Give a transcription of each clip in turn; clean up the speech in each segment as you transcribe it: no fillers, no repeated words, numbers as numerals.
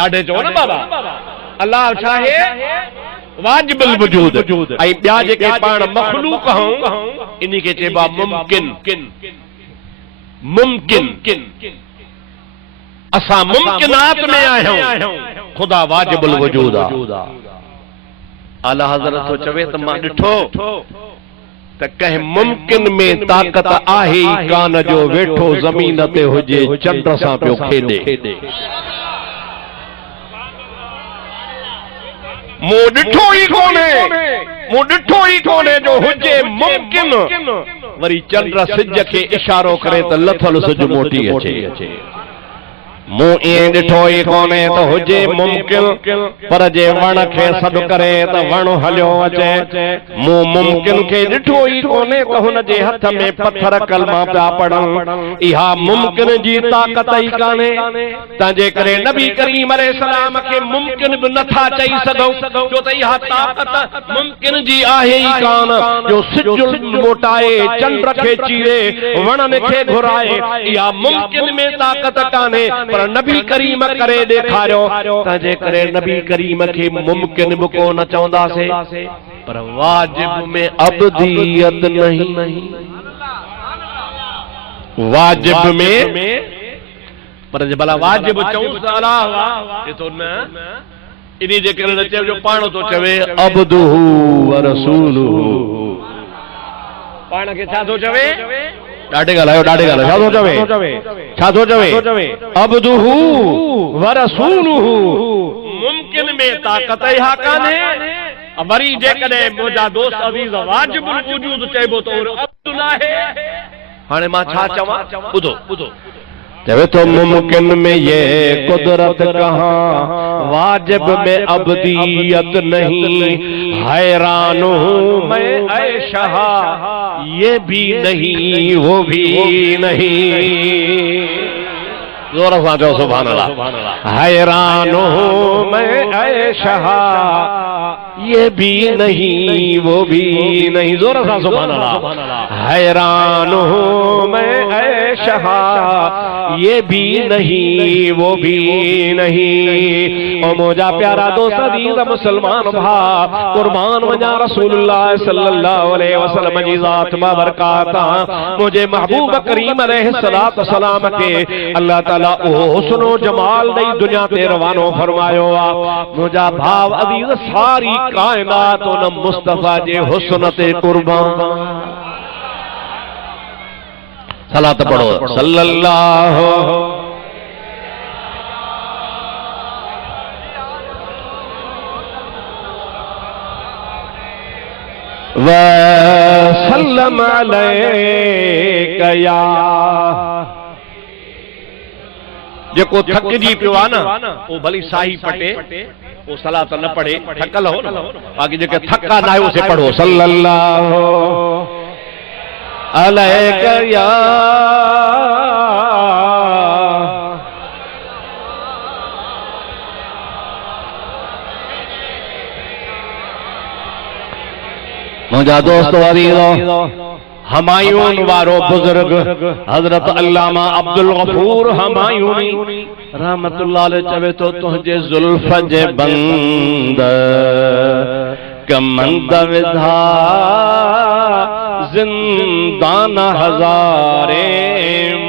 ॾाढे चओ न बाबा अल्लाह छा है वाजिबुल वजूद ऐं ॿिया जेके पाण मखलूक हूं इन्ही खे चइबो आहे मुमकिन असां मुमकिनात में आहियूं खुदा वाजिबुल वजूद आहे। आला हज़रत तो चवे त मां ॾिठो त कंहिं मुमकिन में ताक़त आहे ई कान जो वेठो ज़मीन ते हुजे चंड सां पियो खेॾे। मूं ॾिठो ई कोन्हे जो हुजे मुमकिन वरी चंड सिज खे इशारो करे त लथल सिज मोटी अचे। मूं ईअं ॾिठो ई कोन्हे त हुजे मुमकिन पर जे वण खे सॾु करे त वण हलियो अचे। मूं मुमकिन खे ॾिठो ई कोन्हे त हुन जे हथ में पत्थर कलमा पिया पढ़नि। इहा मुमकिन जी ताक़त ई कान्हे तंहिंजे करे नबी करीम अलैहिस्सलाम खे मुमकिन बि नथा चई सघूं छो त इहा ताक़त मुमकिन जी आहे ई कान जो सिज मोटाए चंड खे चीरे वणनि खे घुराए। इहा मुमकिन में ताक़त कान्हे नबी करीम करे ॾेखारियो तंहिंजे करे नबी करीम खे मुमकिन बि कोन चवंदासीं पर वाजिब में अबदियत नहीं। वाजिब में पर जे भला वाजिब चऊं अल्लाह तो न इन्ही जे करे चयो जो पाण तो चवे अब्दुहु व रसूलुहु। पाण खे छा थो चवे ॾाढे ॻाल्हायो छा थो चवे अब्दुहु व रसूलुहु। मुमकिन में ताक़त इहा कान्हे वरी जेकॾहिं मुंहिंजा दोस्त अज़ीज़ वाजिबुल वजूद चइबो त अब्दुल आहे। हाणे मां छा चवां ॿुधो चवे तो मुमकिन में ये कुदरत कहाँ वाजिब में अब्दियत नहीं। हैरान हूँ मैं ऐ शहा ये भी नहीं वो भी नहीं। जोर से जो सुभान अल्लाह। हैरान हूँ मैं ऐ शहा ये भी नहीं वो भी नहीं। जोर से सुभान अल्लाह। हैरान हूँ मैं ऐ शहा ये भी नहीं वो भी नहीं। ओ मोजा प्यारा दोस्त अजीज मुसलमान भा कुर्बान वजा रसूलुल्लाह सल्लल्लाहु अलैहि वसल्लम जी ज़ात बाबरकात मुझे महबूब करीम अलैहिस्सलातु वस्सलाम के अल्लाह ताला ओ हुस्न जमाल दई दुनिया ते रवानो फरमायो आ। मुझा भाव अजीज सारी कायनात उन मुस्तफा जे हुस्न ते कुर्बान। सलात पढ़ो सल्लल्लाहु व सल्लम अलैका या। जेको थकजी पियो आहे न वो भली साही पटे वो सलात न पढ़े थकल हो न बाकी जेके थका ना उसे पढ़ो सल्लल्लाहु अलैका या। मुझा दोस्त हमायून वारो बुजुर्ग हजरत अल्लामा अब्दुल गफूर हमायूनी रहमतुल्लाह अलैह चवे तो तुझे जुल्फ जे बंद कमंद विधा जिंदान हजारे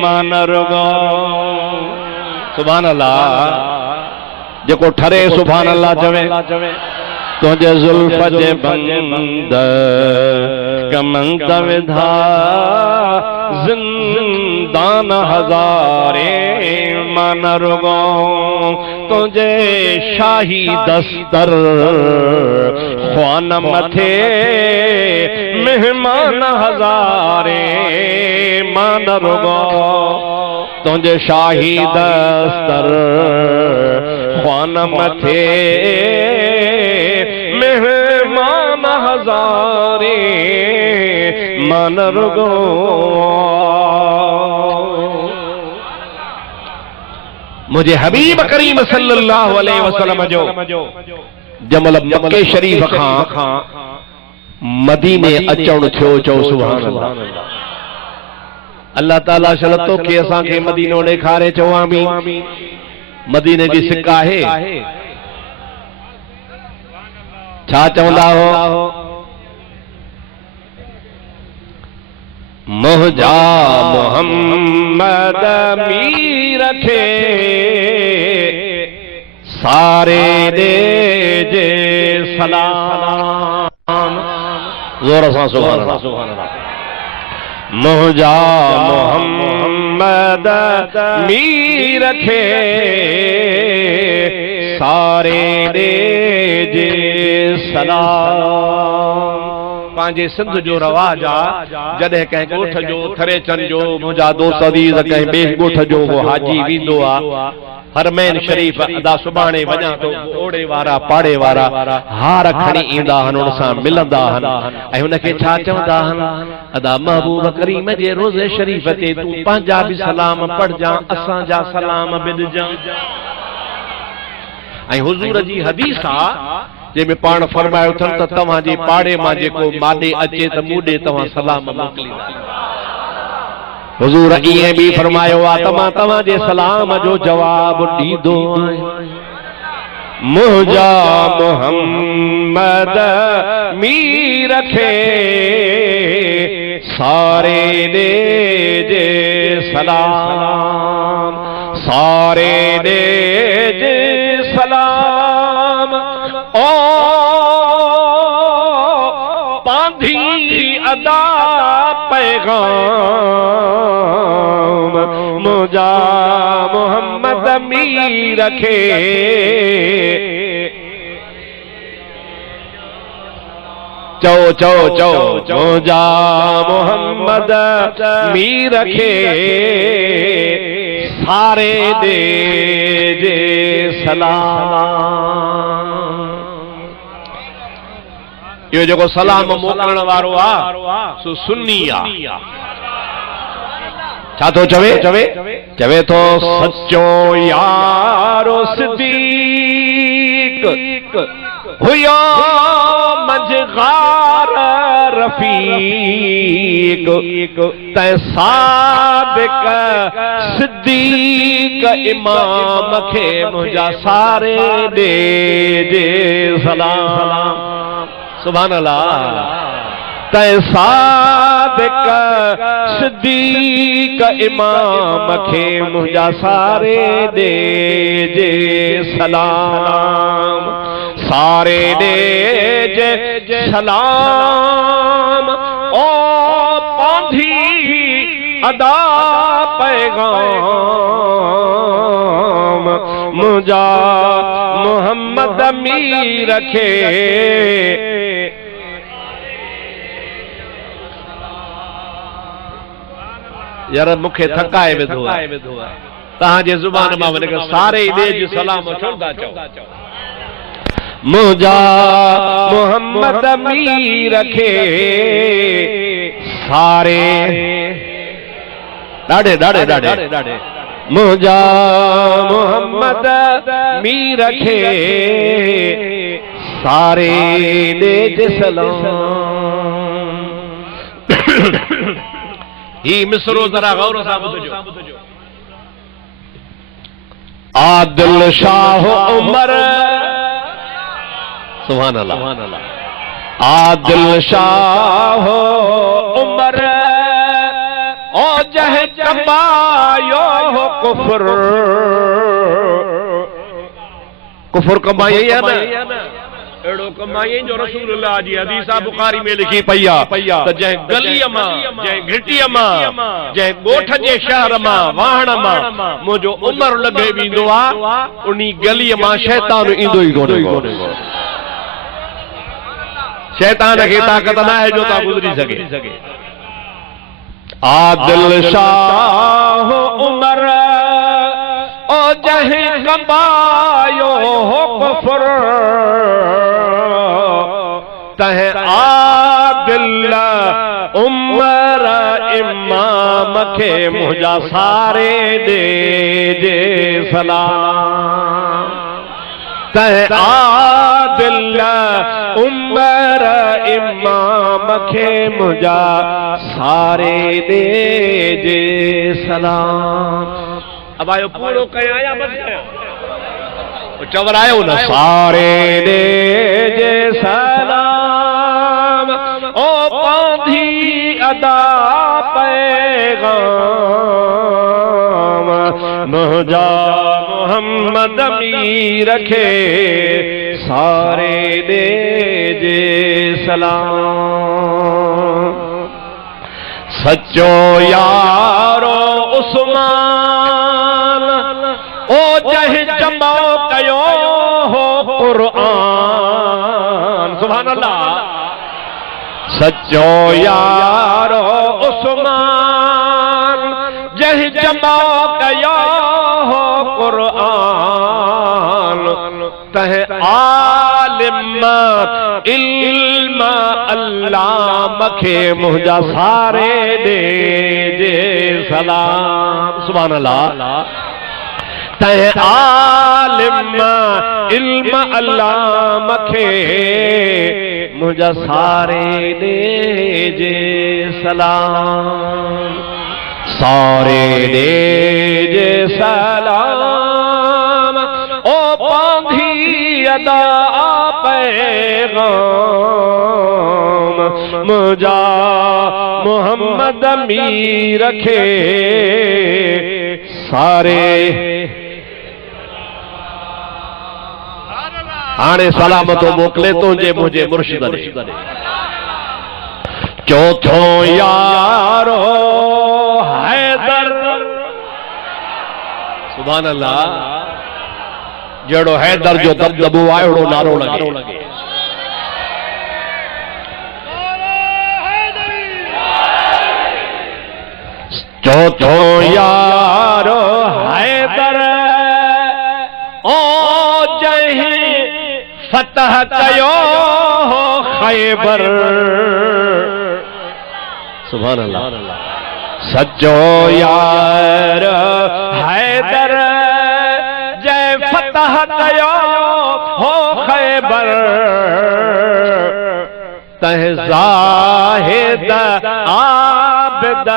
मन रुगो। सुभान अल्लाह जेको ठरे सुभान अल्लाह चवे तुझे जुल्फ जे बंद कमंद विधा जिंदान हजारे मन रुगो। तुझे शाही दस्तर ख्वान मथे मेहमान हजारे मन रुगो। तुझे शाही दस्तर ख्वान मथे मेहमान हजारे मन रुगो। मुझे हबीब करीम सल्लल्लाहु अलैहि वसल्लम जो जमल मक्के शरीफ खां मदीने अचण थियो चओ सुभान अल्लाह। अल्लाह ताला शरतो के असा के मदीनो ॾेखारे चओ आमीन। मदीने जी सिक्का है छा चवंदा हो मुंहिंजा मोहम्मद मीर खे सारे दे जे सलाम जोर सां सुभान अल्लाह मुंहिंजा मोहम्मद मीर खे सारे दे जे सलाम पंहिंजे सिंध जो रवाज आहे जॾहिं कंहिं ॻोठ जो थरेचन जो मुंहिंजा दोस्त अज़ीज़ कंहिं ॿिए ॻोठ जो को हाजी वेंदो आहे हरमैन शरीफ़ अदा सुभाणे वञा तो ओड़े वारा पाड़े वारा हार खणी ईंदा आहिनि उन सां मिलंदा आहिनि ऐं हुनखे छा चवंदा आहिनि अदा महबूब करीम जे रोज़े शरीफ़ ते तूं पंहिंजा बि सलाम पढ़जां असांजा सलाम बि ॾिजां ऐं हुज़ूर जी हदीस आहे जंहिंमें पाण फरमायो अथनि त तव्हांजे पाड़े मां जेको माॾे अचे त मूं ॾे तव्हां सलाम मोकिलींदा हुज़ूर इएं बि फरमायो आहे त मां तव्हांजे सलाम जो जवाब ॾींदो आहियां मुंहिंजा मोहम्मद मीर खे सारे ॾे जे सलाम सारे ॾे जे सलाम ओ पांधी अदा पैगाम मुंहिंजा मोहम्मद मीर खे चओ चओ चओ मुंहिंजा मोहम्मद मीर खे सारे दे जे सलाम यो जेको सलाम मोकिलण वारो आहे सो सुन्नी आहे छा थो चवे चवे चवे थो सच्चो यारो सिद्दीक हुयो मंझगार रफीक तैं सादिक सिद्दीक इमाम खे मुंहिंजा सारे ॾे जे सलाम सुभान अल्लाह तैं सादिक सिद्दीक इमाम खे मुंहिंजा सारे ॾे जे सलाम सारे ॾे जे सलाम ओ पांधी अदा पैगाम मुंहिंजा मोहम्मद मीर खे यार मूंखे थकाए विधो आहे तव्हांजे ज़ुबान मां वञी सारे ॾे जो सलाम छो था चओ मुंहिंजा मोहम्मद मीर खे सारे ॾाढे ॾाढे ॾाढे ॾाढे मुंहिंजा मोहम्मद मीर खे सारे ॾे जे सलाम ही मिसरो जरा गौर सां ॿुधजो आदिल शाह उमर सुभान अल्लाह आदिल शाह उमर ओ जह कमायो कुफर कुफर कमाई है ना एड़ो कमाई जो रसूलुल्लाह जी हदीस बुखारी में लिखी पई आ त जै गलीअ मां जै घिटीअ मां जै गोठ जे शहर मां वाहण मां मुंहिंजो उमर लॻे वेंदो आ उनी गलीअ मां शैतान ईंदो ई कोन्हे शैतान खे ताक़त न आहे जो ता गुज़री सघे आदिल शाह उमर ओ जह कमायो कुफर तह आदिल उमर इमाम खे मुंहिंजा सारे ॾे जे सलाम तह आदिल उमर इमाम खे मुंहिंजा सारे ॾे जे सलाम अब आयो पूरो कया या बस कया चवरायो न सारे दे जे सलाम ओ पांधी अदा पैगाम मुझा मोहम्मद मी रखे सारे दे जे सलाम सच्चो यारो उस्मान ओ जह जमा कयो हो कुरान सुभान अल्लाह सच्चो यारो उस्मान जह जमा कयो हो कुरान तह आलिम इल्म अल्लाह मखे मुझा सारे दे जे सलाम सुभान अल्लाह तह आलिम इल्म अल्लाह मखे मुझा सारे दे जे सलाम सारे दे जे सलाम ओ पांधी अदा पैगाम मुझा मोहम्मद मी रखे सारे हाणे सलामतो मोकले तो जे मुझे मुर्शिद ने चौथो यारो हैदर सुभान अल्लाह जड़ो हैदर जो दबदबो आयो नारो लगे चौथो यारो हैदर ओ जही फतह कयो हो खैबर सुभान अल्लाह सच्चो यार हैदर जय फतह कयो हो खैबर तह ज़ाहिद आबिद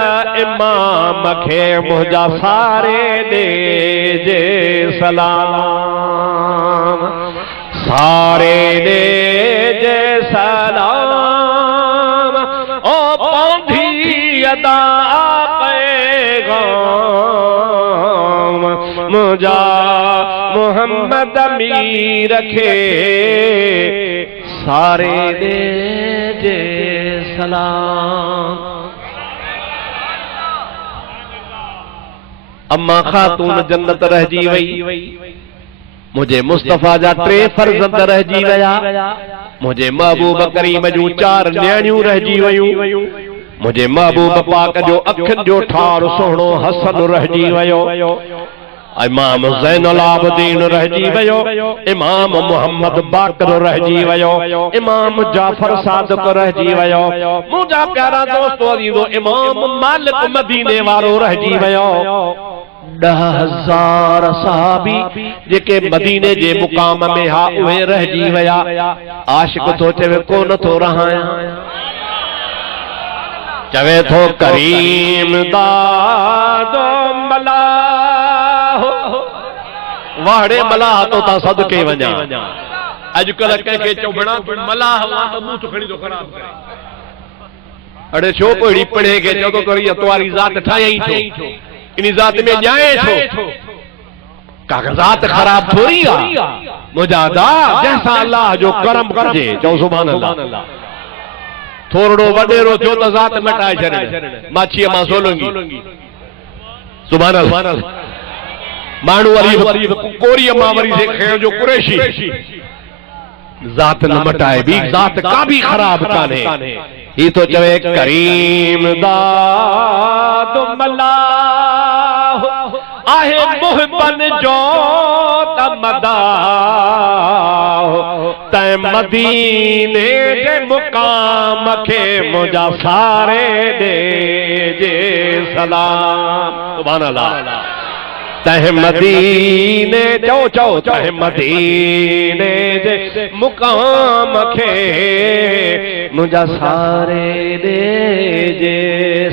इमाम खे मुझा सारे दे जे सलाम सारे दे जे सलाम ओ पांधी अदा पैगाम मुझा मोहम्मद मी रखे सारे दे जे सलाम अम्मा खातून जन्नत रहजी वई मुझे मुस्तफा जा 3 फर्जंद रहजी वया मुझे महबूब करीम जूं 4 न्याणियूं रहजी वयूं मुझे महबूब पाक जो अखिन जो ठार सोहणो हसन रहजी वयो इमाम ज़ैनुल आबिदीन रहजी वयो इमाम मोहम्मद बाकर रहजी वयो इमाम जाफर सादिक रहजी वयो मुझा प्यारा दोस्तो अजीजो इमाम मालिक मदीने वारो रहजी वयो 10,000 सहाबी जेके मदीने जे मुकाम में हा उहे रहजी वया आशिक तो चवे कोन थो रहाया चवे थो करीम दादो मलाह वाड़े मलाह तो ता सदके वञा अजकल कंहिंखे चौबणा मलाह वा तो मुंह तो खणी तो खराब करे अड़े छो पढ़ी पढ़े के चो तो करी अतवारी जात ठाई छो इन जात में जाए छो कागजात खराब थोड़ी आ मुजादा जैसा अल्लाह जो करम करे चो सुभान अल्लाह थोड़ो वडेरो थियो तो जात मटाए छड़े माछी मां सोलंगी सुभान अल्लाह मानू वरी कोरी मां वरी से खेल जो कुरैशी जात न मटाए भी जात का भी खराब काने ही तो चवे करीम दाद मल्लाह आहे मुहबन जो तमदा तै मदीने जे मुकाम के मुझा सारे दे जे सलाम सुभान अल्लाह तह मदीने चो चो तह मदीने जे मुकाम खे मुझा सारे दे जे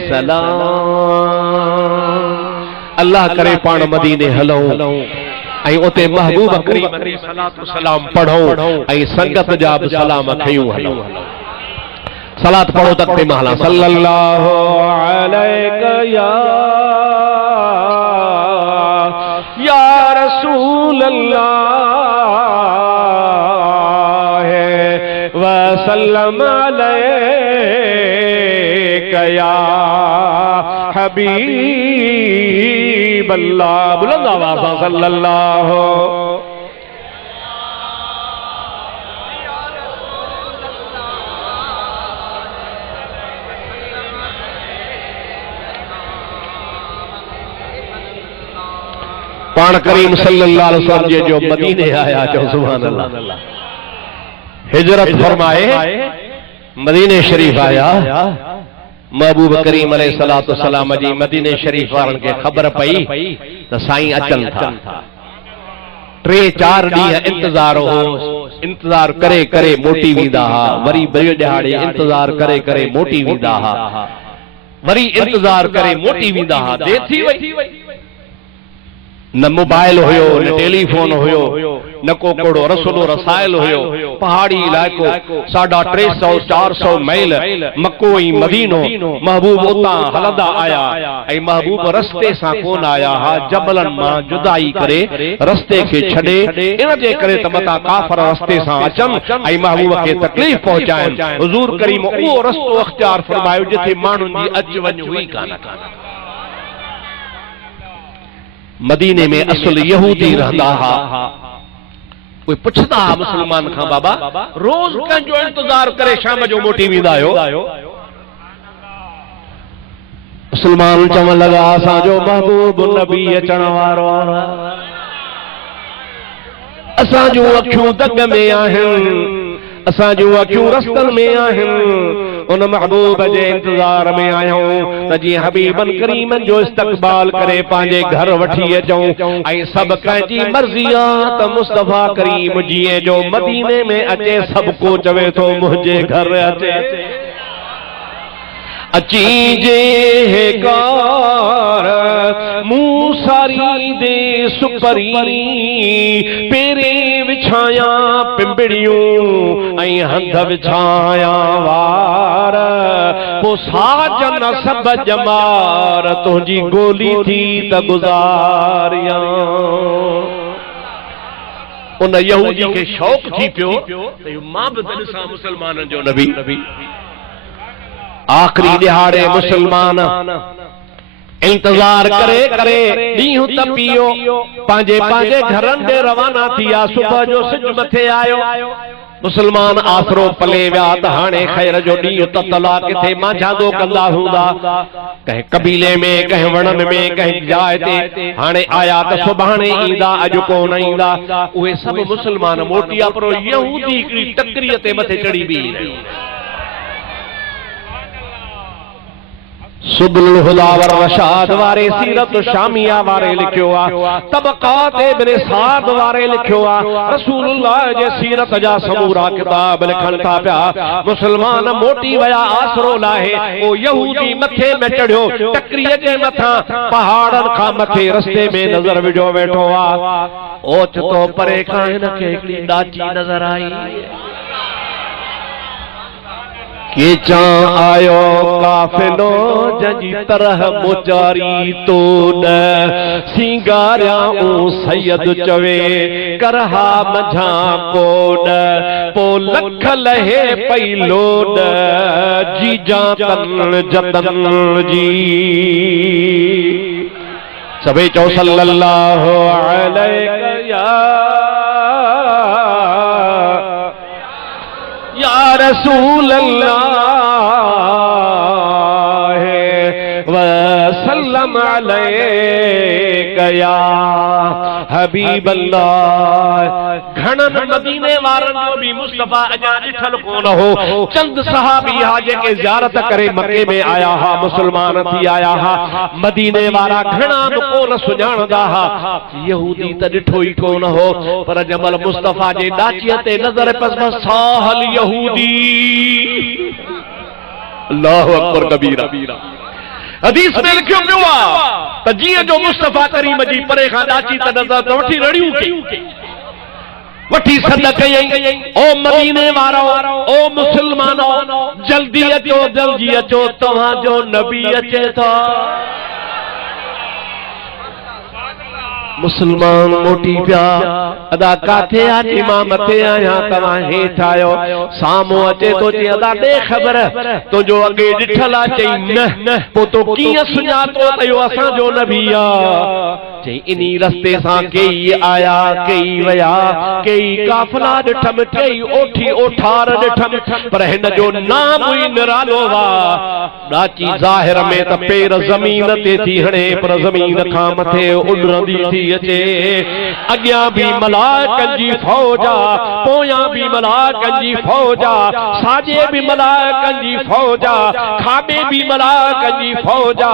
सलाम अल्लाह करे पाण मदीने हलऊं ऐं उते महबूब करीम अलैहि सलाम पढ़ो ऐं संगत जा बि सलाम खयूं हलो सलात पढ़ो तक महला सल्लल्लाहु अलैका या रसूल अल्लाह व सल्लम अलैका या हबीब अल्लाह बुलंद आवाज़ से सल्लल्लाहु पान करीम सल्लल्लाहु अलैहि वसल्लम जो मदीने आया जो सुभान अल्लाह हिजरत फरमाए मदीने शरीफ आया महबूब करीम अलैहिस्सलातु वस्सलाम जी मदीने शरीफ वारन के खबर पई त साईं अचन था 3-4 ॾींहं इंतजार करे करे मोटी वेंदा हा वरी ॿिए ॾिहाड़े इंतजार करे करे मोटी वेंदा हा वरी इंतजार करे मोटी वेंदा हा देर थी वई न मोबाइल हुयो न टेलीफोन हुयो न को कोड़ो रसोलो रसायल हुयो पहाड़ी इलाइको 350-400 मील मक्को ऐं मदीनो महबूब उतां हलंदा आया ऐं महबूब रस्ते सां कोन आया हा जबलन मां जुदाई करे रस्ते खे छॾे इन जे करे त मता काफ़र रस्ते सां अचनि ऐं महबूब खे तकलीफ़ पहुचाइनि हुज़ूर करीम उहो रस्तो अख्तियार फरमायो जिथे माण्हुनि जी अच वञ हुई कान मदीने में असल यहूदी रहंदा हा कोई पुछदा हा मुसलमान खां बाबा रोज कंजो इंतजार करे शाम जो मोटी वेंदा आहियो मुसलमान चवण लगा असांजो महबूब नबी अचण वारो असांजूं अखियूं दग में आहिनि असांजूं अखियूं रस्तनि में आहिनि उन महबूब जे इंतजार में आहियूं त जीअं हबीबन करीमन जो इस्तक़बाल करे पंहिंजे घर वठी अचूं ऐं सभु कंहिंजी मर्ज़ी आहे त मुस्तफ़ा करीम जीअं जो मदीने में अचे सभु को चवे थो मुंहिंजे घर अचे अची जे कार मूसारी दे सुपरी पेरे विछाया पिंबड़ियूं ऐं हंध विछाया वार पो साजन सब जमार तुंहिंजी गोली थी त गुज़ारियां उन यहूदी खे शौक़ थी पियो त मां बि ॾिसां मुसलमाननि जो नबी आखिरी दिहाड़े मुसलमान इंतजार करे करे ॾींहुं तपियो पंहिंजे पंहिंजे घरनि ॾे रवाना थिया सुबुह जो सिज मथे आयो मुसलमान आसरो पले विया त हाणे ख़ैर जो ॾींहुं ततला किथे मांझांदो कंदा हूंदा कंहिं कबीले में कंहिं वणनि में कंहिं जाइ ते हाणे आया त सुभाणे ईंदा अॼु कोन ईंदा उहे सभु मुसलमान मोटिया पर यहूदी हिकिड़ी टकरीअ ते मथे चढ़ी बीह रहियो सुबुल हुदा वर रशाद वारे सीरत शामिया वारे लिखियो आ तबक़ात इब्न साद वारे लिखियो आ रसूलुल्लाह जे सीरत जा समूरा किताब लिखन था पिया मुसलमान मोटी वया आसरो लाहे ओ यहूदी मथे में चढ़ियो टकरीअ जे मथा पहाड़न खां मथे रस्ते में नजर विझो वेठो आ ओचितो परे खां हिनखे हिकिड़ी ॾाची नजर आई के चा आयो काफिलो जंजी तरह मोचारी तो न सिंगारिया ओ सैयद चवे करहा मझा को न पो लख लहे पैलो न जी जा तन जतन जी सभई चो सल्लल्लाहु अलैहि या रसूल अल्लाह व सल्लम अलैका या हबीब अल्लाह घणन मदीने वारन जो भी मुस्तफा अजा ॾिठल कोन हो चंद सहाबी हा जेके ज़ियारत करे मक्के में आया हा मुसलमान थी आया हा मदीने वारा घणा कोन सुञाणदा हा यहूदी त ॾिठो ई कोन हो पर जमल मुस्तफा जे ॾाचीअ ते नज़र पस साहल यहूदी अल्लाहु अकबर कबीरा हदीस में लिखियो पियो आहे त जीअं जो मुस्तफा करीम जी परे खां ॾाची त नज़र त वठी रड़ियूं कई वठी सद कयई ओ मदीने वारो ओ मुसलमानो जल्दी अचो तव्हां जो नबी अचे थो। मुसलमान मोटी पिया अदा काथे आ इमाम मथे आया तव्हां हेठ आयो साम्हूं अचे तो जी अदा दे ख़बर तुंहिंजो अॻे ॾिठल आ चई न पोइ तो कीअं सुञातो त इहो असांजो नबी आ चई इनी रस्ते सां कई आया कई वया कई काफ़िला ॾिठम कई ओठी ओठार ॾिठम पर हिन जो नाम ई निरालो वा ॾाची ज़ाहिर में त पेर ज़मीन ते थी हणे पर ज़मीन खां मथे उॾरंदी थी अचे अॻियां भी मलाइकनि जी फौज आ पोयां भी मलाइकनि जी फौज आ साॼे भी मलाइकनि जी फौज आ खाॿे भी मलाइकनि जी फौज आ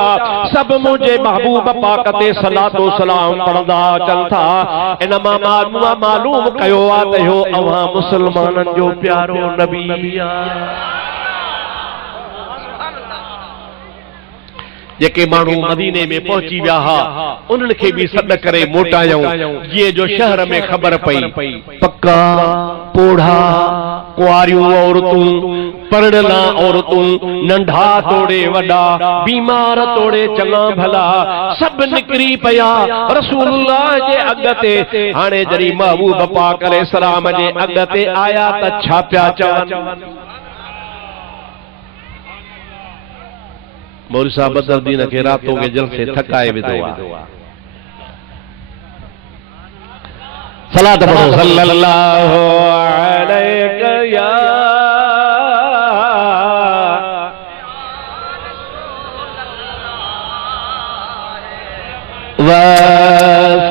सभु मुंहिंजे महबूब पाक ते सलातो सलाम पढ़ंदा अचनि था इन मां मालूम कयो आ त इहो अव्हां मुसलमाननि जो प्यारो नबी आ। जेके माण्हू मदीने में पहुची विया हा उन्हनि खे भी सॾ करे मोटायूं जीअं जो शहर में ख़बर पई पक्का पोढ़ा कुआरियूं औरतूं परणियल औरतूं नंढा तोड़े वॾा बीमार तोड़े चङा भला सभु निकिरी पिया रसूलुल्लाह जे अॻिते हाणे जॾहिं महबूब पाक अलैहिस्सलाम जे अॻिते आया त छा पिया चवनि मौलवी साहब बदरुद्दीन के रातों के जल से थकाए विधो आ सलात पढ़ो सल्लल्लाहु अलैहि या व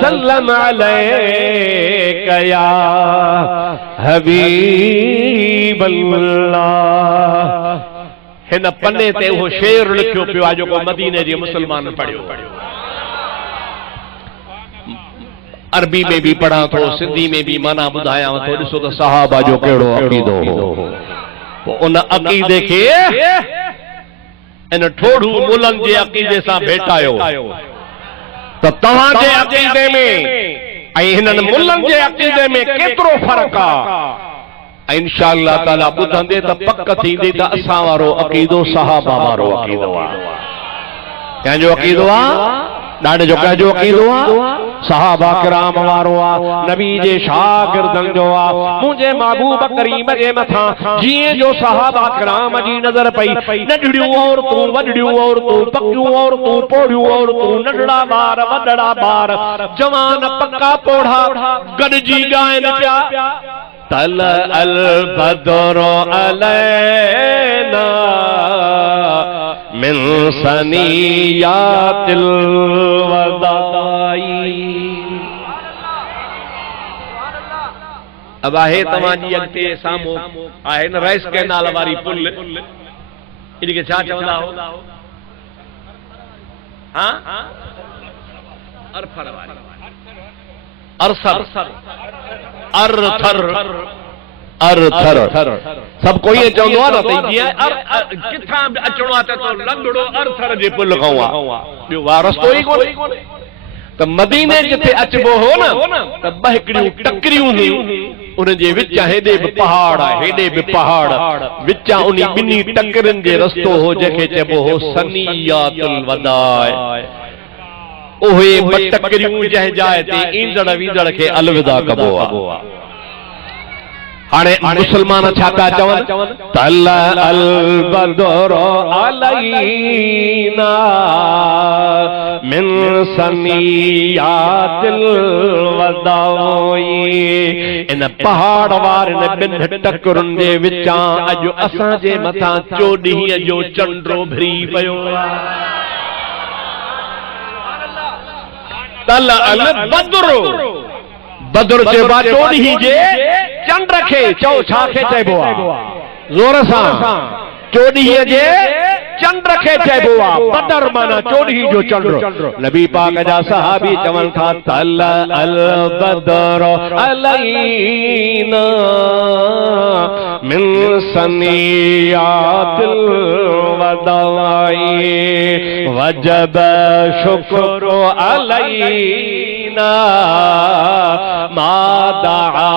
सल्लम अलैका या हबीबल्लाह। हिन पन्ने ते वो शेर लिखियो पियो आहे जेको मदीने जे मुसलमान पढ़ियो अरबी में भी पढ़ा थो सिंधी में भी माना ॿुधायां थो ॾिसो त सहाबा जो कहिड़ो अक़ीदो हो उन अक़ीदे खे इन ठोड़ू मुलनि जे अक़ीदे सां भेटायो त तव्हां जे अक़ीदे में ऐं हिननि मुलनि जे अक़ीदे में केतिरो फ़र्क़ु आहे इंशाअल्लाह ताला ॿुधंदे त पक थींदी त असां वारो अक़ीदो सहाबा वारो अक़ीदो आहे कंहिंजो अक़ीदो आहे ॾाढे जो कंहिंजो अक़ीदो आहे सहाबा किराम वारो आहे नबी जे शागिर्दनि जो आहे मुंहिंजे महबूब करीम जे मथां जीअं जो सहाबा किराम जी नज़र पई नंढड़ियूं औरतूं वॾड़ियूं औरतूं पकियूं औरतूं पोढ़ियूं औरतूं नंढड़ा ॿार वॾड़ा ॿार जवान पक्का पोढ़ा गॾिजी ॻाइनि पिया तल अल बदरो अलैना मिन सनियातिल वदाई। अब आहे तव्हांजी अॻिते साम्हूं आहे न रईस कैनाल वारी पुल इनखे छा चवंदा हो हां अरफर वारी अरसर अरथर सब कोई चवंदो आहे न त जीअं किथां अचणो आहे त लंगड़ो अरथर जे पुल खां आहे ॿियो वाह रस्तो ई कोन्हे त मदीने जिथे अचबो हो न त ॿ हिकिड़ियूं टकरियूं हुयूं उन जे विच हेॾे बि पहाड़ हेॾे बि पहाड़ विचां उन ॿिन्ही टकरियुनि जे रस्तो हो जंहिंखे चइबो हो सनियातुल वदाए उहे ॿ टकरियूं जंहिं जाइ ते ईंदड़ वींदड़ खे अलविदा कबो आहे। हाणे मुसलमान छा था चवनि तल अल बदरो अलैना मिन सनियातिल वदाई इन पहाड़ वारनि ॿिनि टकरुनि जे विचां अॼु असांजे मथां 14 जो चंडो भिरी पियो तल अल बदरो बदर चइबो 14 जे चंड खे चओ छा खे चइबो आहे ज़ोर सां 14 जे चंड खे चइबो आहे बदर माना चोॾहीं जो चंड नबी पाक जा सहाबी चवनि था तल अल बदर अलैना मिन सनियातिल वदाई वजब शुक्र अलैना मा दआ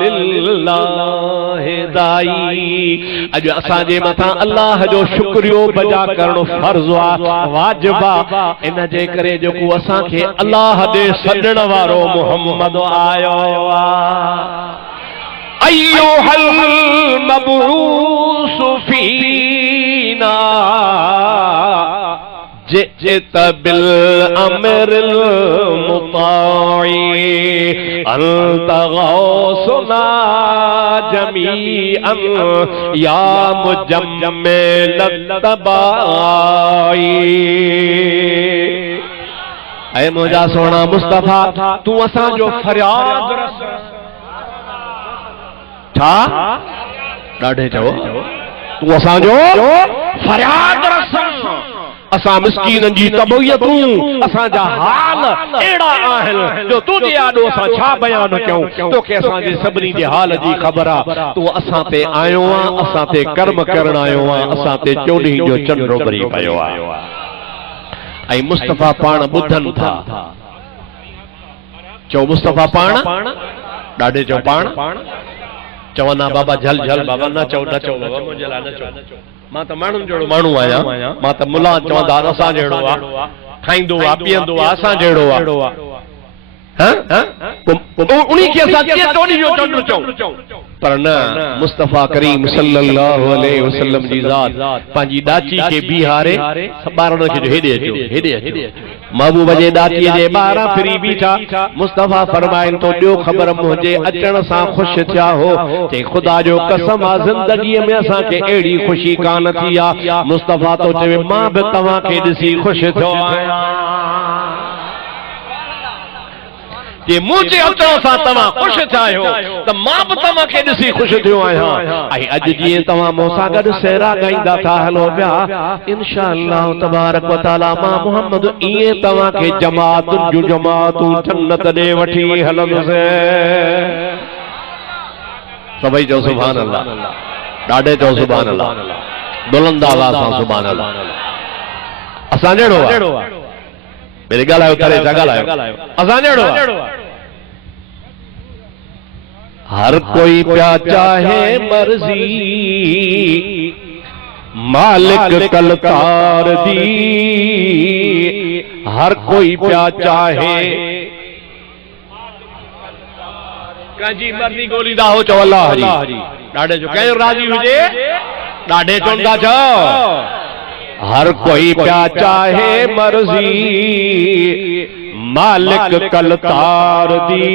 लिल्लाह दाई अज असांजे मथां अल्लाह जो शुक्रियो बजा करणो फर्ज़ आहे वाजिब आहे इन जे करे जेको असांखे अल्लाह ॾे सॾण वारो मुहम्मद आयो आहे अय्युहल मबऊस फीना जित बिल अमरिल मुताई अंत गौसुना जमीअन या मुजम्मिल तबाई ऐ मुंहिंजा सोना मुस्तफा तू असांजो फरियाद छा ॾाढे चओ तू असांजो फरियाद रस असां मिस्कीननि जी तबीयतूं असांजा हाल अहिड़ा आहिनि जो तुंहिंजे आॾो असां छा बयान कयूं तोखे असांजे सभिनी जे हाल जी ख़बर आहे तूं असां ते आयो आहे असां ते कर्म करण आयो आहे असां ते चोॾहीं जो चंड भरी पियो आहे ऐं मुस्तफ़ा पाण ॿुधनि था चओ मुस्तफ़ा पाण ॾाढे चओ पाण चवंदा बाबा झल झल बाबा न चओ बाबा मुंहिंजे लाइ न चओ मां त माण्हुनि जहिड़ो माण्हू आहियां मां त मुला चवंदा असां जहिड़ो आहे खाईंदो आहे पीअंदो आहे असां जहिड़ो आहे उन्हीं खे असां कीअं चोॾहीं जो चंड चऊं पर न मुस्तफ़ा करीम सल्लल्लाहु अलैहि वसल्लम जी ज़ात पंहिंजी ॾाची खे बीहारे ॿारनि खे हेॾे अचो हेॾे अचो महबूब जे ॾाचीअ जे ॿारहं फिरी बीठा मुस्तफ़ा फरमाइनि तो ॾियो ख़बर मुंहिंजे अचण सां ख़ुशि थिया हो चई ख़ुदा जो कसम आहे ज़िंदगीअ में असांखे अहिड़ी ख़ुशी कान थी आहे मुस्तफ़ा तो चवे मां बि तव्हांखे ॾिसी ख़ुशि थियो आहियां जे मुंहिंजे अचण सां तव्हां ख़ुशि थिया आहियो त मां बि तव्हांखे ॾिसी ख़ुशि थियो आहियां ऐं अॼु जीअं तव्हां मूंसां गॾु सेरा ॻाईंदा था हलो पिया इंशा अल्लाह तबारक व तआला मां मुहम्मद ईअं तव्हांखे जमातुनि जूं जमातूं जन्नत ॾे वठी हलंदुसि सभई चओ सुभान अल्लाह ॾाढे चओ सुभान अल्लाह बुलंद आवाज़ सां सुभान अल्लाह असां जहिड़ो आहे मेरे ॻाल्हायो करे छा ॻाल्हायो असां जहिड़ो आहे हर कोई प्या चाहे मर्जी मालिक कलकार दी हर कोई प्या चाहे कंहिंजी मर्ज़ी ॻोल्हींदा हो चओ अल्लाह जी ॾाढे जो कंहिं राज़ी हुजे ॾाढे चवंदा चओ हर कोई प्या चाहे मर्जी मालिक कलकार दी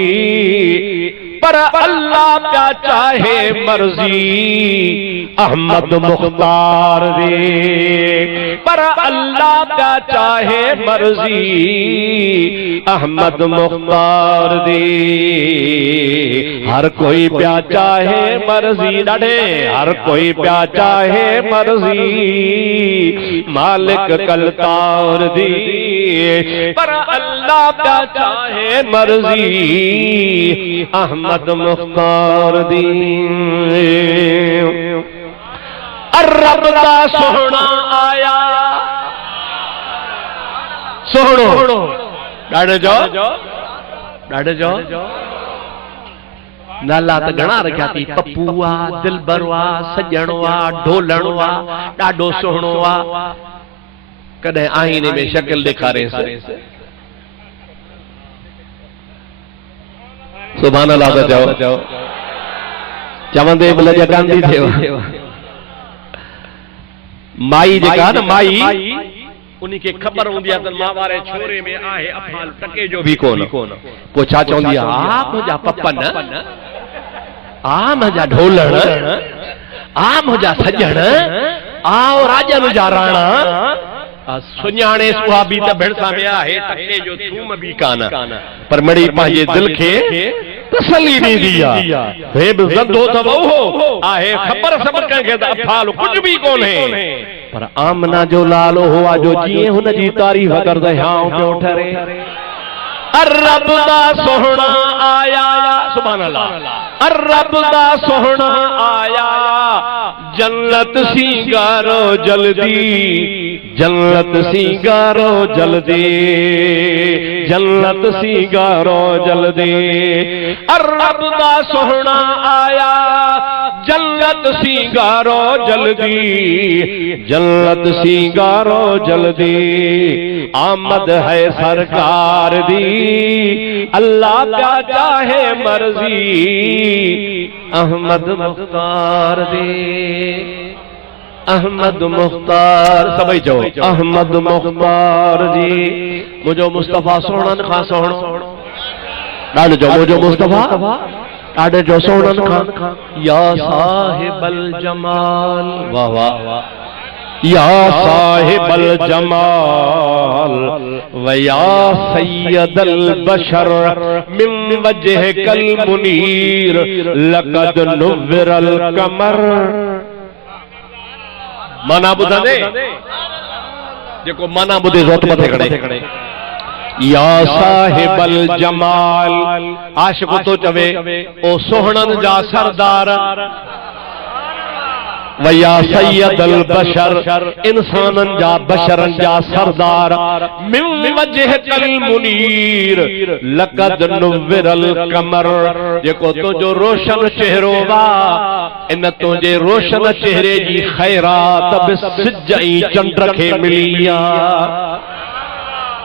पर अल्लाह प्या चाहे मर्जी अहमद मुख्तार दे पर अल्लाह प्या चाहे मर्जी अहमद मुख्तार दे हर कोई प्या चाहे मर्जी ॾाढे हर कोई प्या चाहे मर्जी मालिक कलकार दी पर अल्लाह प्या चाहे मर्जी अहमद मुख्तार दी रब दा सोहना आया सोहणो ॾाढे जो नाला त घणा रखिया थी पप्पू आ दिलबर आ सजण आ ढोलण आ ॾाढो सोहणो आ कॾहिं आईने में शक्ल ॾेखारे सुभान अल्लाह चओ चवंदे भले जगांदी थियो माई जेका न माई उन्हीं के खबर हूंदी आहे त मां वारे छोरे में आहे अफाल टके जो भी कोन पोइ छा चवंदी आहे आ मुंहिंजा पपन आ मुंहिंजा ढोलण आ मुंहिंजा सजण आ राजन जा राणा सुञाणे सुहाबी त भेण सां में आहे टके जो थूम भी कान पर मड़ी पंहिंजे दिल खे तसल्ली ॾींदी आहे हे बि ज़ंदो अथव उहो आहे ख़बर सभु कंहिंखे त अफाल कुझु बि कोन्हे पर आमना जो लालो हुआ जो जिए हुन जी तारीफ करदे हां पियो ठरे। रब दा सोहना आया सुभान अल्लाह। रब दा सोहना आया जन्नत सिंगारो जल्दी, जन्नत सिंगारो जल्दी, जन्नत सिंगारो जल्दी। रब दा सोहना आया जन्नत सिंगारो जल्दी, जन्नत सिंगारो जल्दी। आमद है सरकार दी अल्लाह क्या चाहे मर्जी, अहमद मुख्तार दी, अहमद मुख्तार सभी चो अहमद मुख्तार जी। मुझो मुस्तफा सोहनन खां सोहणो ॾाढो जो मुझो मुस्तफा ॾाढो जो सोहनन खां। या साहिबल जमाल वाह वाह, या साहिबल जमाल व या सैयदल बशर मिन वजहिकल मुनीर लक़द नुव्विरल कमर। माना ॿुधंदे जेको माना ॿुधे ज़ोत मथे खणे। या साहिबल जमाल आशिक़ तो चवे ओ सोहणन जा सरदार। वया सैयदल बशर इंसानन जा बशरन जा सरदार। मिन वजहिकल मुनीर लक़द नुव्विरल कमर। जेको तुंहिंजो रोशन चेहरो वा इन तुंहिंजे रोशन चेहरे जी खैरात बि सिज ऐं चंड खे मिली आ।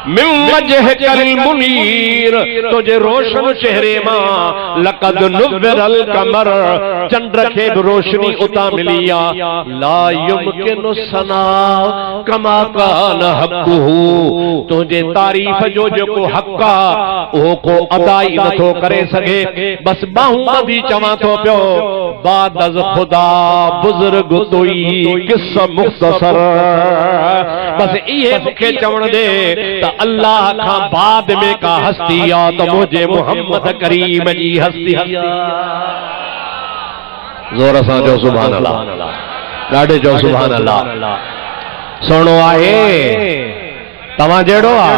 मिन वजहिकल मुनीर तुझे रोशन चेहरे मां लक़द नुव्विरल कमर चंड खे भी रोशनी उता मिली आ। ला युमकिनु सना कमा कान हक़्क़ुहु तुझे तारीफ जो जेको हक़ आ उहो को अदाई नथो करे सघे। बस बाहूं ॿधी चवां थो पियो बाद अज़ खुदा बुज़ुर्ग तुई किस मुख़्तसर। बस इहे मूंखे चवण दे अल्लाह का बाद में का हस्ती आ तो मुझे मोहम्मद करीम जी हस्ती आ। जोर सां जो सुभान अल्लाह, ॾाढे जो सुभान अल्लाह। सोनो आहे तव्हां जहिड़ो आ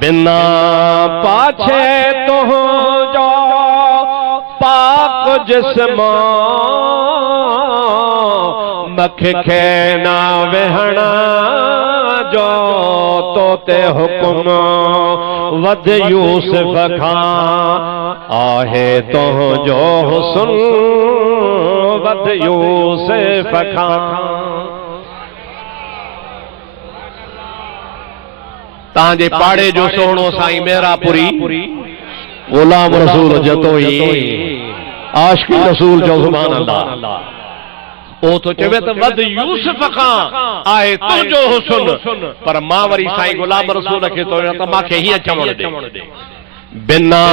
बिना पाछे तो जो पाक जिस्म मख खे ना वेहणा जो तोते हुकुम वध यूसुफ खां आहे तो जो हुस्न वध यूसुफ खां। तांजे पाड़े जो सोहणो साईं मेरापुरी गुलाम रसूल जतोई आशिक़ रसूल जो सुभान अल्लाह। ओ तो चवे तो वध यूसुफ खां आए तुझो हुस्न पर मां वरी साईं गुलाम रसूल खे तो त मांखे हीअं चवण दे बिना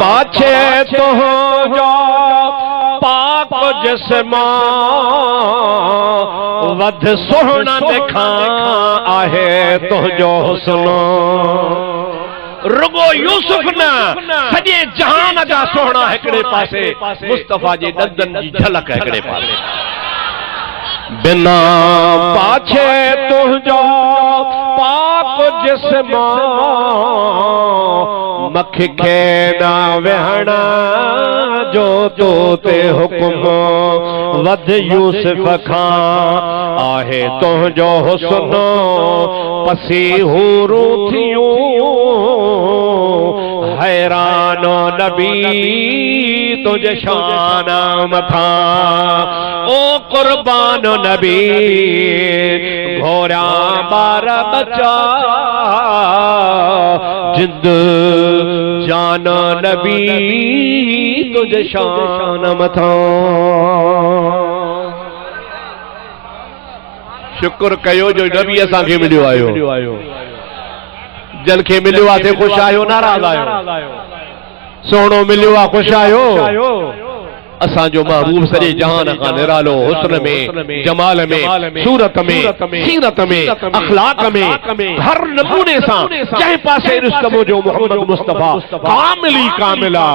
पाछे तो जो पाक जिस्म वध सोहणा खां आहे तुझो हुस्न। रुगो यूसुफ न सॼे जहान जा सोहणा हिकिड़े पासे मुस्तफा जे दंदन जी झलक हिकिड़े पासे। बिना पाछे तुझो पाक जिस्म मख खे ना वेहणा जो तोते हुकुम वध यूसुफ खां आहे तुझो हुस्न। पसी हूरू थियूं हैरानो नबी तुझे शान मथा ओ कुर्बान नबी घोड़ा बार बचा जिंद जान नबी तुझे शान मथा। शुक्र कयो जो नबी असांखे मिलियो आयो। जन खे मिलियो आहे ख़ुश आयो नाराज़ आयो। सोनो मिलियो आहे ख़ुश आयो। असांजो महबूब सॼे जहान खां निरालो हुस्न में जमाल में सूरत में सीरत में अखलाक में हर नमूने सां जंहिं पासे ॾिस जो मोहम्मद मुस्तफा कामिली कामिला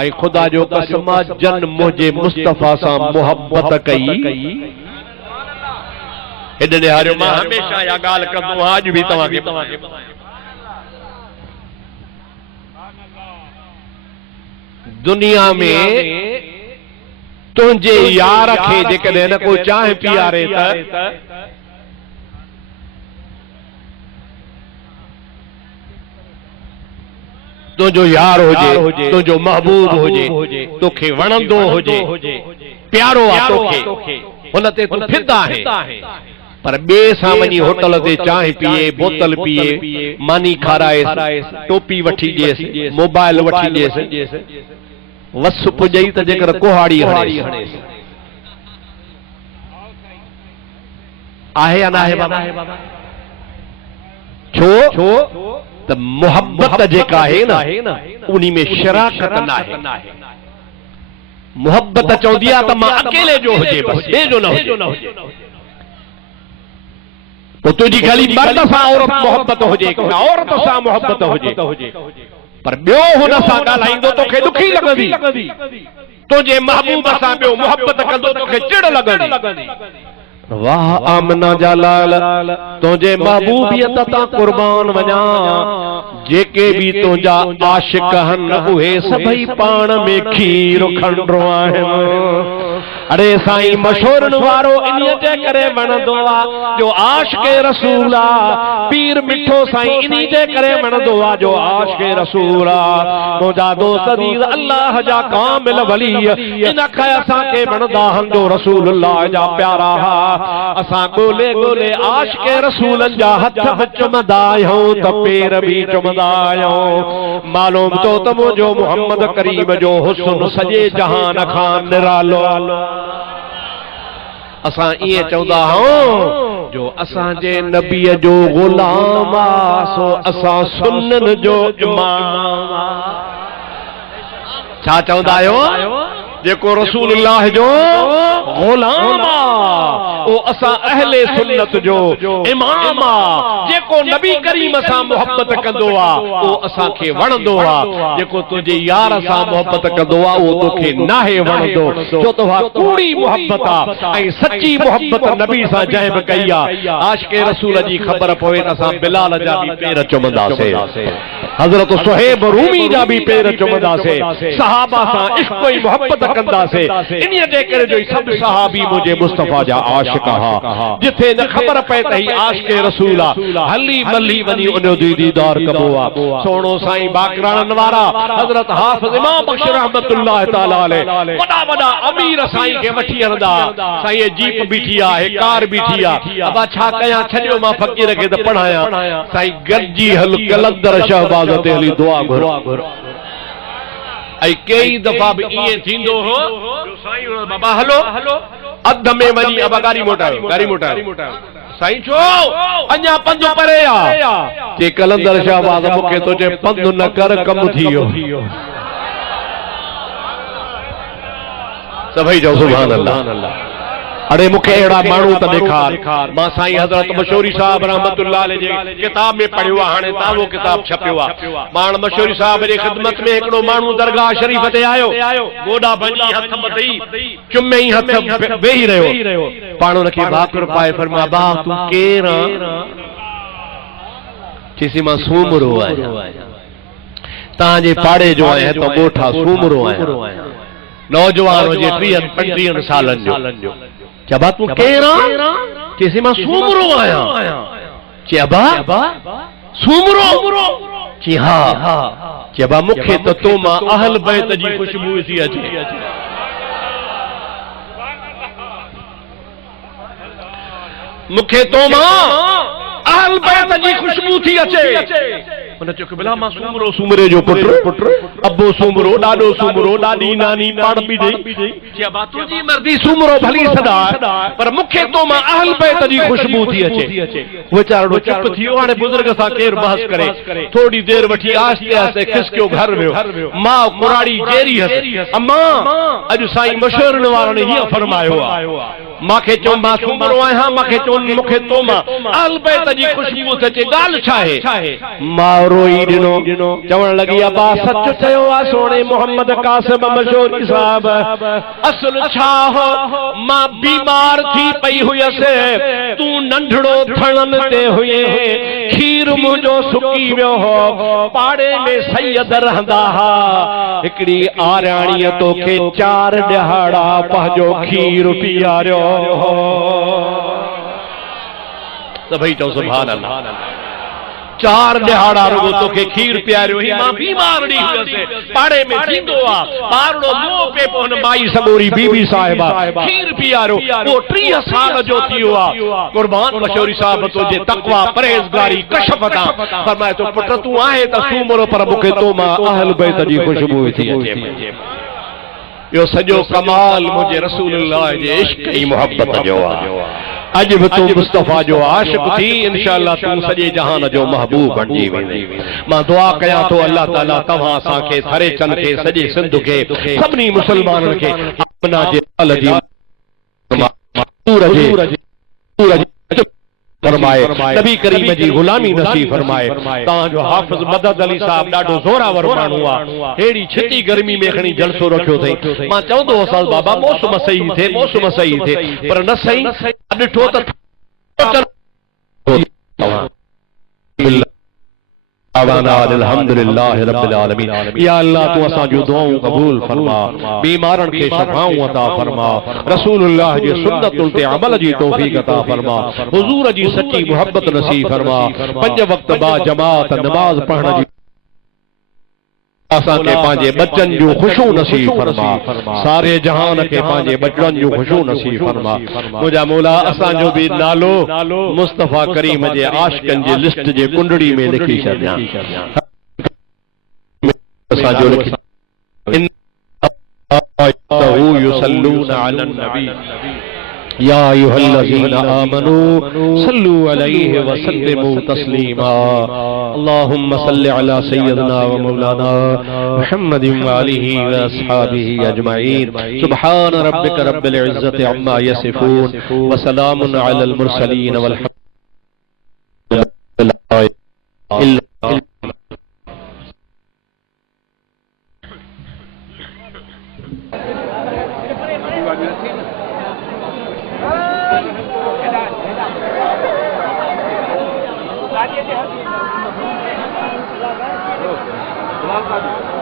ऐं ख़ुदा जो कसम जन मुंहिंजे मुस्तफा सां मोहब्बत कई हेॾे ॾेहारियो मां हमेशह या ॻाल्हि कंदो आहियां, अॼु बि तव्हांखे दुनिया में तुंहिंजे यार खे जेकॾहिं न को चांहि पीआरे त तुंहिंजो यार हुजे, तुंहिंजो महबूब हुजे, तोखे वणंदो हुजे, प्यारो आहे तोखे, हुन ते तूं फिदा आहे, पर ॿिए सां वञी होटल ते चांहि पीए, बोतल पीए, मानी खाराए, टोपी वठी ॾिएसि, मोबाइल वठी ॾिएसि, वस पुॼई त जेकर कुहाड़ी हणेसि। आहे या न आहे बाबा? छो त मोहब्बत जेका आहे न उन्ही में शराकत न आहे। मोहब्बत चवंदी आहे त मां अकेले जो हुजे, बस ॿिए जो न हुजे। तो तुझी खाली मर्द सां औरत मोहब्बत हुजे, औरत सां मोहब्बत हुजे, पर ॿियो हुन सां ॻाल्हाईंदो तोखे ॾुखी लॻंदी, तुंहिंजे महबूब सां ॿियो मोहब्बत कंदो तोखे चिड़ लॻंदी। वाह आमना जा लाल, तुंहिंजे महबूबियत तां कुर्बान वञा, जेके भी तुंहिंजा आशिक हन उहे सभई पाण में खीर खंडो आहिनि। अरे साईं मशहूरन वारो इन्हीअ जे करे वणंदो आहे जो आशिक़े रसूल आहे, पीर मिठो साईं इन्ही जे करे वणंदो आहे जो आशिक़े रसूल आहे। तुंहिंजा दोस्त दीद अल्लाह जा कामिल वली इन खे असांखे वणंदा हन जो रसूलुल्लाह जा प्यारा हा। असां ॻोल्हे ॻोल्हे आशिक़े रसूलनि जा हथ बि चुमंदा आहियूं त पेर बि चुमंदा आहियूं। मालूम तो त मुंहिंजो मोहम्मद करीम जो हुस्न सॼे जहान खां निरालो। असां इएं चवंदा आहियूं जो असांजे नबीअ जो ग़ुलाम आ, सो असां सुन्नन जो इमाम। छा चवंदा आहियो? जेको रसूलुल्लाह जो ग़ुलाम आ ओ असां अहले सुन्नत जो इमाम आ। जेको नबी करीम सां मोहब्बत कंदो आ ओ असांखे वणंदो आ, जेको तुंहिंजे यार सां मोहब्बत कंदो आ उहो तोखे नाहे वणंदो, छो त उहा कूड़ी मोहब्बत आ। ऐं सची मोहब्बत नबी सां जंहिं बि कई आ, आशिक़े रसूल जी ख़बर पवे त असां बिलाल जा बि पेर चुमंदासीं, हज़रत सुहेब रूमी जा बि पेर चुमंदासीं, सहाबा सां इश्क़ ई मोहब्बत कंदासीं। इन्हीअ जे करे जो सभु सहाबी मुंहिंजे मुस्तफ़ा जा आशिक़ हा। जिथे न ख़बर पए त ही आशिक़े रसूल आ, हली मली वञी उन जी दीदार कबो आ। सोणो साईं बाकराणन वारा हज़रत हाफ़िज़ इमाम बख्श रहमतुल्लाह तआला अलैह वॾा वॾा अमीर साईं खे वठी हलंदा। साईं जीप बीठी आ, एक कार बीठी आ, अबा छा कयां, छॾियो मां फ़क़ीर खे त पढ़ायां। साईं गॾिजी हल कलंदर शहबाज़ ते हली दुआ घुर। ऐं कई दफ़ा बि ईअं थींदो हो जो साईं बाबा हलो अध में वञी अब गाड़ी मोटायो। साईं छो अञा पंध परे आ, के कलंदर शहबाज़ मूंखे तो चए पंध न कर कम थी वियो। सभई जो सुभान अल्लाह। अरे मूंखे अहिड़ा माण्हू त ॾेखार। मां साईं हज़रत मशहूरी साहब रहमतुल्लाह अलैह जे किताब में पढ़ियो आहे, हाणे तव्हां वो किताब छपियो आहे। मां मशहूरी साहब जे ख़िदमत में हिकिड़ो माण्हू दरगाह शरीफ़ ते आयो, गोॾा भञी हथ मथई चुमे ई हथ वेही रहियो, पाण हुनखे भाकुर पाए फरमाया बा तूं केरु आहीं? चईसि मां सूमरो आहियां, तव्हांजे पाड़े जो आहियां, त ॻोठा सूमरो आहियां, नौजवान हुजे 30-35 सालनि जो। चबा तू केरा? चेसी मां सूमरो आया। चबा सूमरो? ची हाँ। चबा मुखे तो तो मां अहल बैत जी खुशबू थी अचे। मुखे तो मां अहल बैत जी खुशबू थी अचे। उन चयो बिला मां सूमरो, सूमरे जो पुत्र, अब्बो सूमरो, ॾाॾो सूमरो, ॾाॾी नानी पाण बि ॾेई। चबा तुंहिंजी मर्ज़ी सूमरो भली सदा, पर मूंखे तो मां अहल बैत जी खुशबू थी अचे। वीचारो चुप थी वियो। हाणे बुज़ुर्ग सां केरु बहस करे, थोड़ी देर वठी आस्ते आस्ते खिसकियो घर वियो। मां कुराड़ी जेरी हस, अम्मा अॼु साईं मशहूरन वारनि हीअं फरमायो आहे। माखे चो मां सूमरो आहियां, माखे चो मूंखे तो मां अहल बैत जी खुशबू अचे, ॻाल्हि छा आहे? मां रोई ॾिनो, चवण लॻी अबा सच चयो आहे सोणे मोहम्मद कासिम मशहूरी साहब, असुल छा हो मां बीमार थी पई हुयसि, तूं नंढड़ो थणन ते हुए, खीर मुंहिंजो सुकी वियो हो, पाड़े में सैयद रहंदा हा, हिकिड़ी आराणीअ तोखे 4 ॾिहाड़ा पंहिंजो खीर पीआरियो हो। सभई चओ सुभान अल्लाह। 4 ॾिहाड़ा रुगो तोखे खीर पीआरियो ही, मां बीमार ॾी हुयसि, पाड़े में थींदो आ, पारड़ो मुंह पे पोन माई सबूरी बीबी साहिबा खीर पीआरियो, वो 30 साल जो थियो आ। कुर्बान मशहूरी साहब तो जे तकवा परहेज़गारी कशफ ता फरमाए तो पुट तू आहे त सूमरो, पर मूंखे तो मां अहल बैत जी खुशबू थी अचे। यो सॼो कमाल मुंहिंजे रसूलुल्लाह जे इश्क ऐं मोहब्बत जो आ। अज भी तू मुस्तफा जो आशिक थी, इंशाअल्लाह तू सजे जहान जो महबूब बनजी वेंदी। मां दुआ कयां तो अल्लाह ताला तव्हां असां खे थरे चंद खे सजे सिंध के सभनी मुसलमानन के अपना जे अल जी फरमाए, नबी करीम जी गुलामी नसीब फरमाए। तां जो हाफिज मदद अली साहब ॾाढो ज़ोरावर माण्हू आ, हेड़ी छिती गर्मी में खणी जलसो रखियो अथई। मां चवंदो हुअसि बाबा मौसम सही थे, मौसम सही थे, पर न सही ॾिठो त अल्हम्दुलिल्लाह रब्बिल आलमीन। या अल्लाह तू असां जो दुआऊं कबूल फरमा, बीमारन के शफाऊं अता फरमा, रसूलुल्लाह जी सुन्नतुल ते अमल जी तौफीक अता फरमा, हुजूर जी सच्ची मोहब्बत नसीब फरमा, 5 वक्त बा जमात नमाज पढ़ण जी असां के पांजे बच्चन जो खुशू नसीब फरमा, सारे जहान के पांजे बच्चन जो खुशू नसीब फरमा। मुझा मौला असां जो भी नालो मुस्तफा करीम जे आशिकन जे लिस्ट जे कुंडड़ी में लिखी छॾिया, असां जो लिखी युसल्लूना अलन नबी या अय्युहल्लज़ीना आमनू सल्लू अलैहि व सल्लिमू तस्लीमा। अल्लाहुम्मा सल्लि अला सय्यिदना व मौलाना मुहम्मदिन व आलिहि व अस्हाबिहि अजमईन। सुब्हान रब्बिका रब्बिल इज्जति अम्मा यसिफून व सलामुन अलल मुरसलीन वल्हम्दुलिल्लाहि इल्ला। Gracias.